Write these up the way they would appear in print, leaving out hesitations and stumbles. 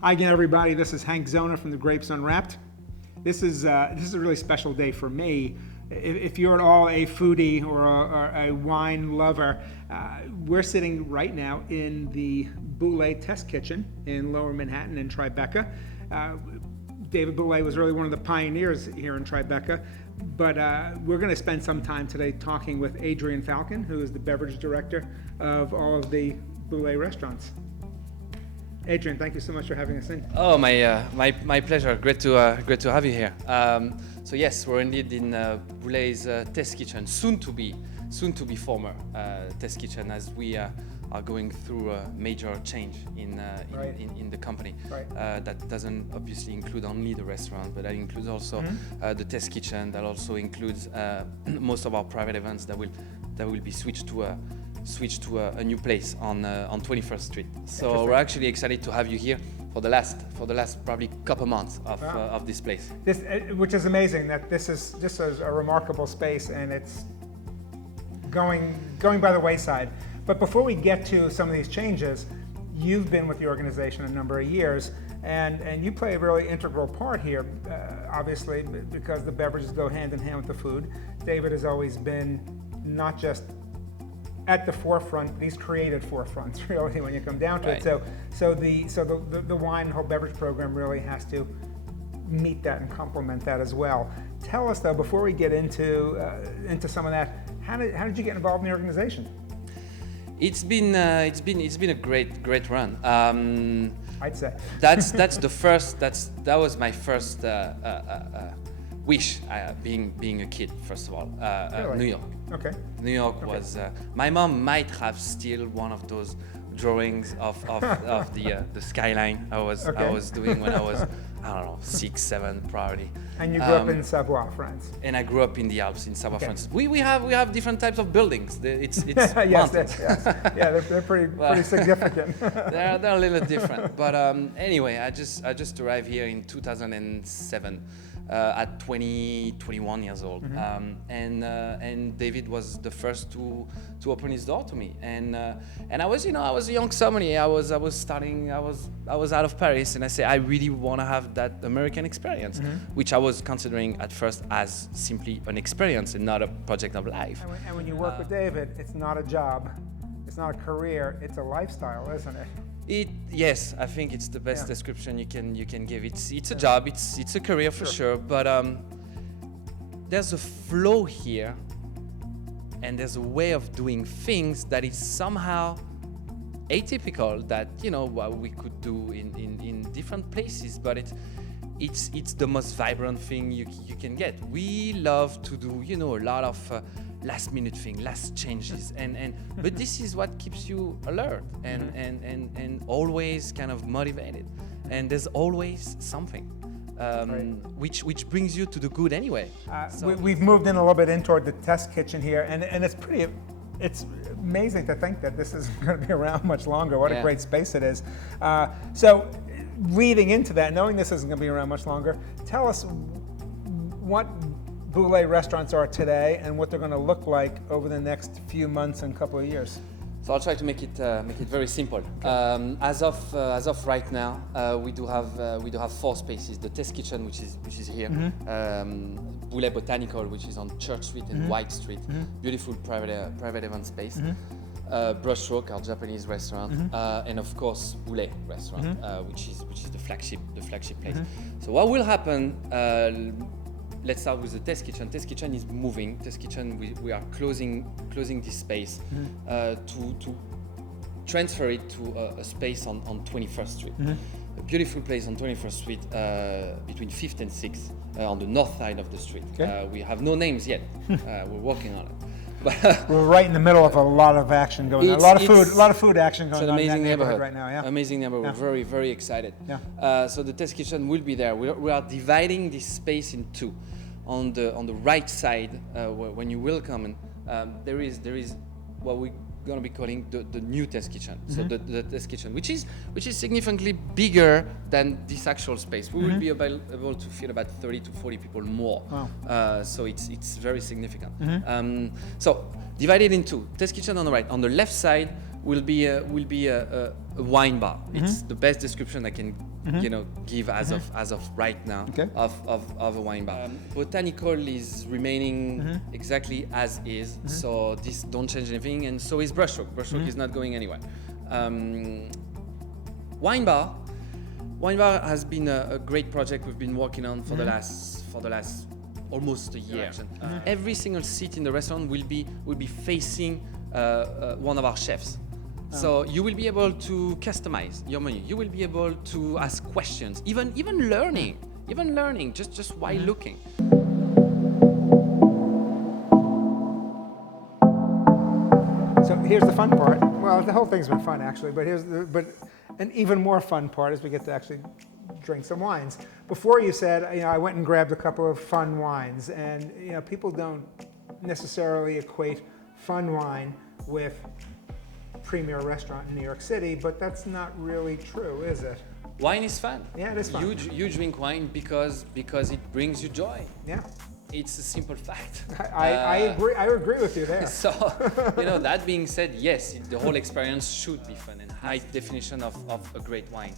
Hi again, everybody. This is Hank Zona from the Grapes Unwrapped. This is a really special day for me. If you're at all a foodie or a wine lover, we're sitting right now in the Bouley test kitchen in Lower Manhattan in Tribeca. David Bouley was really one of the pioneers here in Tribeca, but we're going to spend some time today talking with Adrien Falcon, who is the beverage director of all of the Bouley restaurants. Adrien, thank you so much for having us in. Oh, my pleasure. Great to have you here. So yes, we're indeed in Bouley's test kitchen, soon to be former test kitchen, as we are going through a major change in the company. Right. That doesn't obviously include only the restaurant, but that includes also the test kitchen. That also includes most of our private events that will be switched to a new place on 21st Street. So we're actually excited to have you here for the last probably couple months of this place. Which is amazing that this is a remarkable space, and it's going by the wayside. But before we get to some of these changes, you've been with the organization a number of years, and you play a really integral part here, obviously, because the beverages go hand in hand with the food. David has always been not just at the forefront, these creative forefronts, really, when you come down to Right. it. So the wine and whole beverage program really has to meet that and complement that as well. Tell us though, before we get into some of that, how did you get involved in the organization? It's been a great run. I'd say that was my first wish, being a kid. First of all, Really? New York. Okay. New York was. My mom might have still one of those drawings of the skyline I was doing when I was, I don't know, 6, 7 probably. And you grew up in Savoie, France. And I grew up in the Alps in Savoie, Okay. France. We have different types of buildings. It's Yes, mountains. yes. Yeah, they're pretty significant. they're a little different. But anyway, I just arrived here in 2007. At 21 years old, and David was the first to open his door to me, and I was a young sommelier. I was out of Paris, and I said I really want to have that American experience, which I was considering at first as simply an experience and not a project of life. And when you work with David, it's not a job, it's not a career, it's a lifestyle, isn't it? Yes, I think it's the best description you can give. It's a job, it's a career for sure, but there's a flow here, and there's a way of doing things that is somehow atypical that what we could do in different places, but it's the most vibrant thing you can get. We love to do a lot of last minute thing, last changes, but this is what keeps you alert and always kind of motivated, and there's always something which brings you to the good anyway. We've moved in a little bit in toward the test kitchen here, and it's amazing to think that this is going to be around much longer. What a great space it is. So reading into that, knowing this isn't going to be around much longer, tell us what Bouley restaurants are today and what they're going to look like over the next few months and couple of years. So I'll try to make it very simple. As of right now, we do have 4 spaces: the test kitchen, which is here, Bouley Botanical, which is on Church Street and White Street, beautiful private event space. Brushstroke, our Japanese restaurant, and of course Bouley restaurant, which is the flagship place. So what will happen? Let's start with the test kitchen. Test kitchen is moving. Test kitchen, we are closing this space to transfer it to a space on 21st Street. A beautiful place on 21st Street between 5th and 6th on the north side of the street. Okay. We have no names yet. We're working on it. But we're right in the middle of a lot of action going on. A lot of food action going on. It's an amazing in that neighborhood right now. Yeah. Amazing neighborhood. Yeah. Very, very excited. Yeah. So the test kitchen will be there. We are dividing this space in 2. On the right side, when you will come in, there is what we're going to be calling the new test kitchen. So the test kitchen, which is significantly bigger than this actual space. We will be able to fit about 30 to 40 people more. Wow. So it's very significant. So divided in 2. Test kitchen on the right. On the left side will be a wine bar. It's the best description I can give as of right now of a wine bar. Botanical is remaining exactly as is, so this don't change anything, and so is brushstroke. Brushstroke is not going anywhere. Wine bar has been a great project we've been working on for the last almost a year. Every single seat in the restaurant will be facing one of our chefs. So you will be able to customize your menu. You will be able to ask questions, even learning just while looking. So here's the fun part. Well, the whole thing's been fun actually, but an even more fun part is we get to actually drink some wines. Before you said, I went and grabbed a couple of fun wines, and people don't necessarily equate fun wine with premier restaurant in New York City, but that's not really true, is it? Wine is fun. Yeah, it is fun. You drink wine because it brings you joy. Yeah. It's a simple fact. I agree. I agree with you there. So, that being said, yes, the whole experience should be fun. And my definition of a great wine,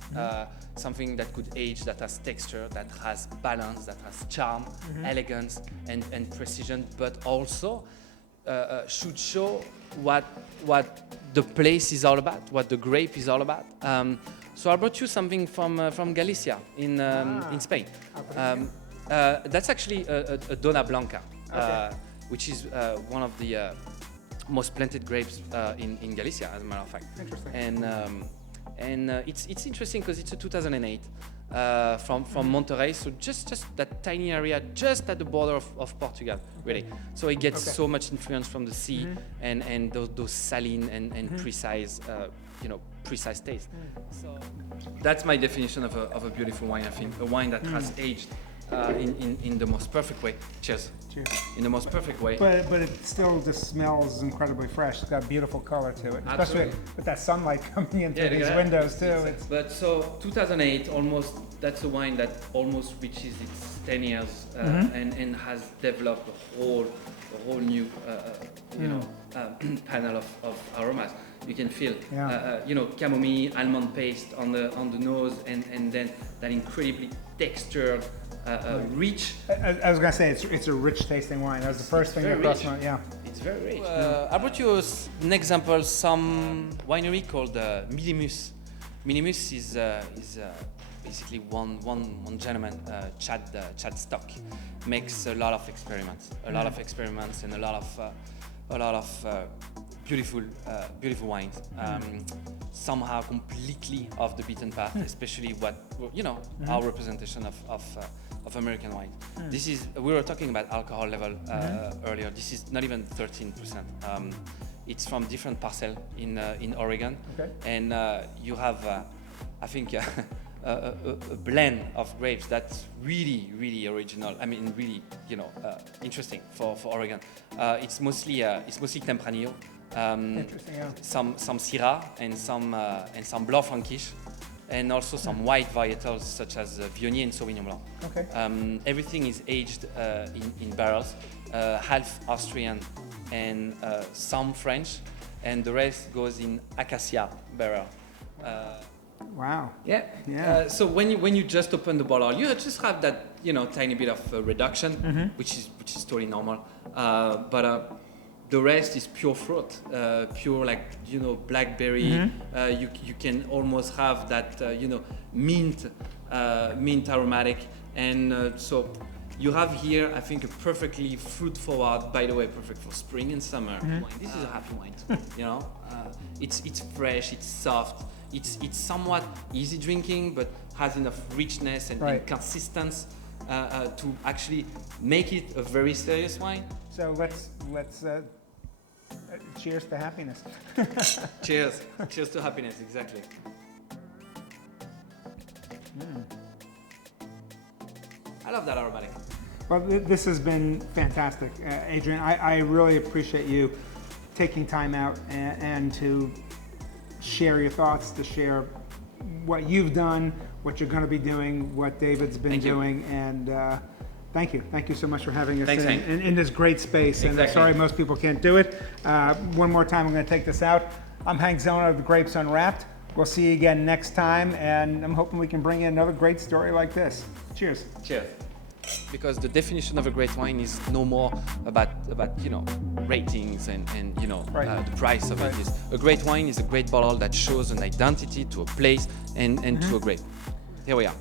something that could age, that has texture, that has balance, that has charm, elegance, and precision, but also should show what the place is all about, what the grape is all about. So I brought you something from Galicia in Spain. That's actually a Dona Blanca, which is one of the most planted grapes in Galicia, as a matter of fact. Interesting. And it's interesting because it's a 2008 from Monterrey, so just that tiny area, just at the border of Portugal, really. So it gets so much influence from the sea and those saline and precise, precise taste. So that's my definition of a beautiful wine. I think a wine that has aged in the most perfect way. Cheers. Cheers. In the most perfect way. But it still just smells incredibly fresh. It's got beautiful color to it, especially with that sunlight coming in through these windows too. But so 2008, almost, that's a wine that almost reaches its 10 years and has developed a whole new panel of aromas. You can feel chamomile, almond paste on the nose, and then that incredibly textured. Rich. I was gonna say it's a rich tasting wine. That was the first thing that crossed my It's very rich. I brought you an example. Some winery called Minimus. Minimus is basically one gentleman, Chad Stock, makes a lot of experiments, and a lot of beautiful wines. Somehow completely off the beaten path, especially our representation of American wine. This is, we were talking about alcohol level earlier. This is not even 13%. It's from different parcel in Oregon, and you have, I think, a blend of grapes that's really original. I mean, really, interesting for Oregon. It's mostly Tempranillo. Some Syrah and some Blanc Frankish, and also some white varietals such as Viognier and Sauvignon Blanc. Everything is aged in barrels, half Austrian and some French, and the rest goes in Acacia barrel. Wow. Yeah. So when you just open the bottle, you just have that tiny bit of reduction, which is totally normal. But the rest is pure fruit, pure blackberry. You can almost have that mint aromatic, and so you have here, I think, a perfectly fruit forward. By the way, perfect for spring and summer wine. This is a happy wine too. It's fresh, it's soft, it's somewhat easy drinking, but has enough richness and consistency to actually make it a very serious wine. So let's cheers to happiness. Cheers to happiness, exactly. I love that aromatic. Well, this has been fantastic, Adrien. I really appreciate you taking time out and to share your thoughts, to share what you've done, what you're going to be doing, what David's been doing, and thank you. Thank you so much for having us in this great space. Exactly. And sorry most people can't do it. One more time, I'm going to take this out. I'm Hank Zona of the Grapes Unwrapped. We'll see you again next time, and I'm hoping we can bring in another great story like this. Cheers. Cheers. Because the definition of a great wine is no more about ratings and Right. the price of Right. it. Is a great wine is a great bottle that shows an identity to a place and to a grape. Here we are.